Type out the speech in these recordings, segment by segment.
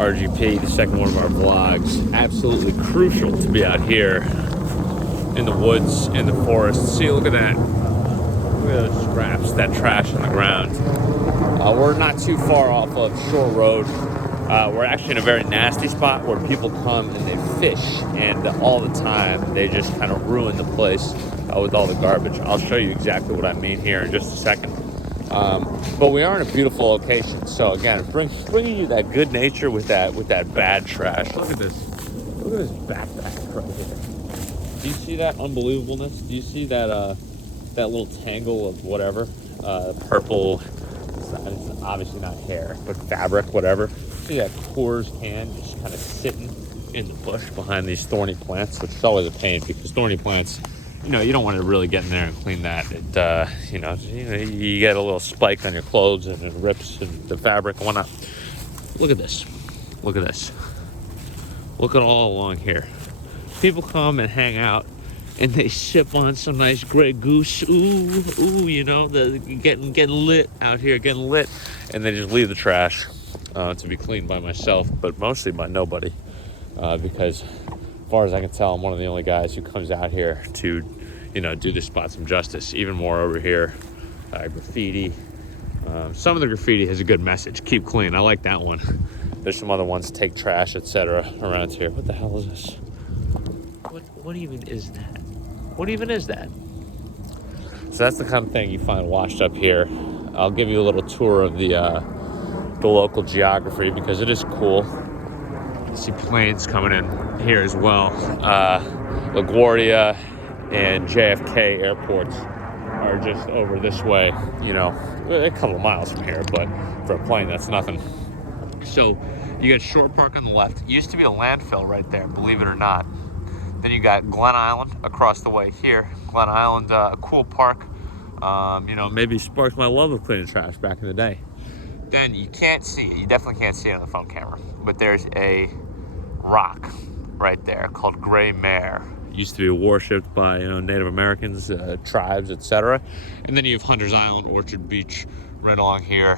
RGP, the second one of our vlogs. Absolutely crucial to be out here in the woods, in the forest. See, look at that. Look at those scraps, that trash on the ground. We're not too far off of Shore Road. We're actually in a very nasty spot where people come and they fish, and all the time they just kind of ruin the place with all the garbage. I'll show you exactly what I mean here in just a second. But we are in a beautiful location. So again, bringing you that good nature with that bad trash. Look at this. Look at this backpack right here. Do you see that unbelievableness? Do you see that that little tangle of whatever purple? It's obviously not hair, but fabric, whatever. See that Coors can just kind of sitting in the bush behind these thorny plants, which is always a pain because thorny plants, you know, you don't want to really get in there and clean that. It, you get a little spike on your clothes and it rips and the fabric and whatnot. Look at this. Look at this. Look at all along here. People come and hang out and they sip on some nice Grey Goose. Ooh, you know, getting lit out here, getting lit. And they just leave the trash to be cleaned by myself, but mostly by nobody. Because as far as I can tell, I'm one of the only guys who comes out here to, you know, do this spot some justice. Even more over here, graffiti. Some of the graffiti has a good message. Keep clean. I like that one. There's some other ones, take trash, etc. around here. What the hell is this? What even is that? What even is that? So that's the kind of thing you find washed up here. I'll give you a little tour of the local geography because it is cool. You see planes coming in here as well. LaGuardia and JFK airports are just over this way, you know, a couple of miles from here, but for a plane, that's nothing. So you got Shore Park on the left. It used to be a landfill right there, believe it or not. Then you got Glen Island across the way here. Glen Island, a cool park. You know, maybe sparked my love of cleaning trash back in the day. Then you can't see it. You definitely can't see it on the phone camera. But there's a rock right there called Gray Mare. It used to be worshipped by, you know, Native Americans, tribes, etc. And then you have Hunter's Island, Orchard Beach, right along here.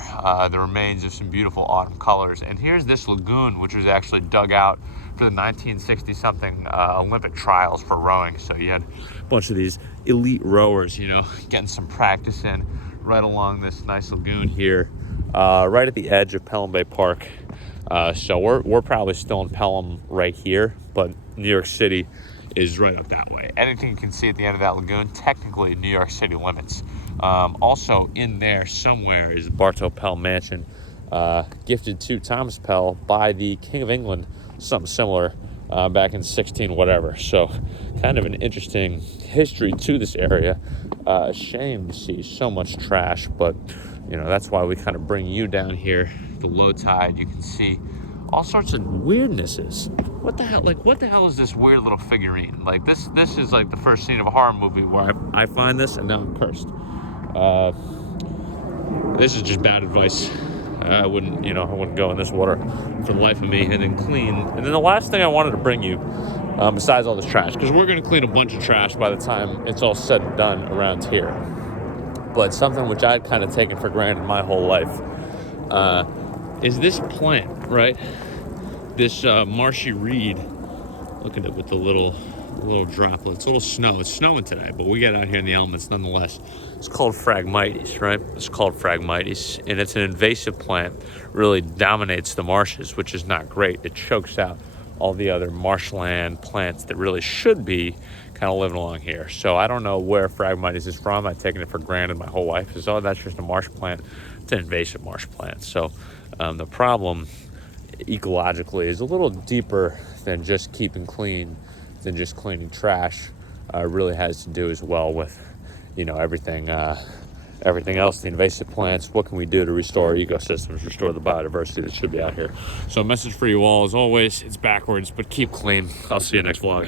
The remains of some beautiful autumn colors. And here's this lagoon, which was actually dug out for the 1960-something Olympic trials for rowing. So you had a bunch of these elite rowers, you know, getting some practice in right along this nice lagoon here, right at the edge of Pelham Bay Park. So we're probably still in Pelham right here, but New York City is right up that way. Anything you can see at the end of that lagoon, technically New York City limits. Also in there somewhere is Bartow Pell Mansion, gifted to Thomas Pell by the King of England, something similar, back in 16 whatever. So kind of an interesting history to this area. Shame to see so much trash, but you know, that's why we kind of bring you down here. The low tide, you can see all sorts of weirdnesses. What the hell? Like, what the hell is this weird little figurine? Like, this is like the first scene of a horror movie where I find this and now I'm cursed. This is just bad advice. I wouldn't go in this water for the life of me. And then clean. And then the last thing I wanted to bring you, besides all this trash, because we're going to clean a bunch of trash by the time it's all said and done around here. But something which I'd kind of taken for granted my whole life is this plant, right? This marshy reed. Look at it with the little droplets, a little snow. It's snowing today, but we get out here in the elements nonetheless. It's called Phragmites, right? It's called Phragmites, and it's an invasive plant. Really dominates the marshes, which is not great. It chokes out all the other marshland plants that really should be kind of living along here. So I don't know where Phragmites is from. I've taken it for granted my whole life. So that's just a marsh plant. It's an invasive marsh plant. So the problem ecologically is a little deeper than just keeping clean, than just cleaning trash. Really has to do as well with, you know, everything else, the invasive plants. What can we do to restore our ecosystems, restore the biodiversity that should be out here? So a message for you all, as always, it's backwards, but keep clean. I'll see you next vlog.